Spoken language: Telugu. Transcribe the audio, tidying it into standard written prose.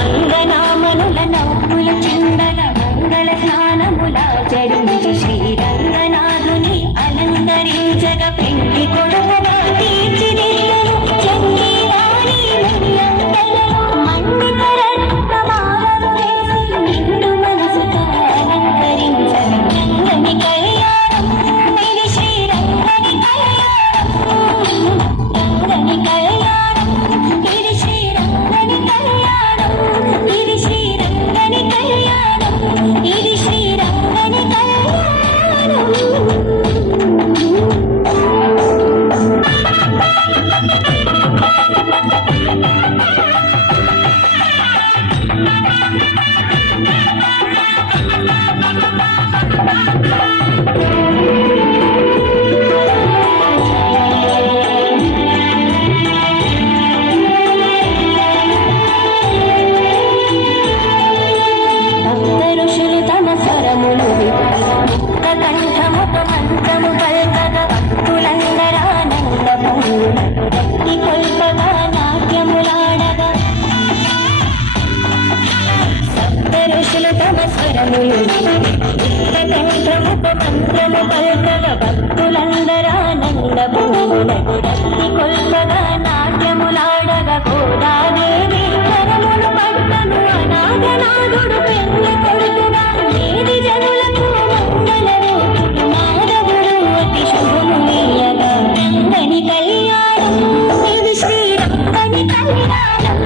అంగనామనుల నవ్వుల చిందల మంగళ స్నానములాచరించి శ్రీరంగనాథుని అలంకరించగా పెళ్లి కొడుకుగా తీర్చిదిద్దను చందీరాణి మండిత రత్నమాలను వేసి నిండు మనసుతో అలంకరించగా రంగని కళ్యాణం ఇది శ్రీరంగని కళ్యాణం రంగని కళ్యాణం ఇది శ్రీరంగని కళ్యాణం ఇది శ్రీరంగని కళ్యాణం ఇది శ్రీరంగని కళ్యాణం ఋషులు తమ స్వరములు ఒక్క కంఠముక మంత్రము పల్కగా భక్తులందరానంద పూలతో రక్తి కొల్పగా నాట్యములాడగా సప్త ఋషులు తమ స్వరములు ఒక్క కంఠముక మంత్రము పల్కగా భక్తులందరానంద పూలతో రక్తి కొల్పగా నాట్యములాడగా గోదాదేవి కరములు పట్టను అనాథనాథుడు పెళ్లి కొడుకుగా నేది జనులకు మంగళ రూపుడు మాధవుడు అతి శుభములీయగా రంగని కళ్యాణం ఇది శ్రీరంగని కళ్యాణం.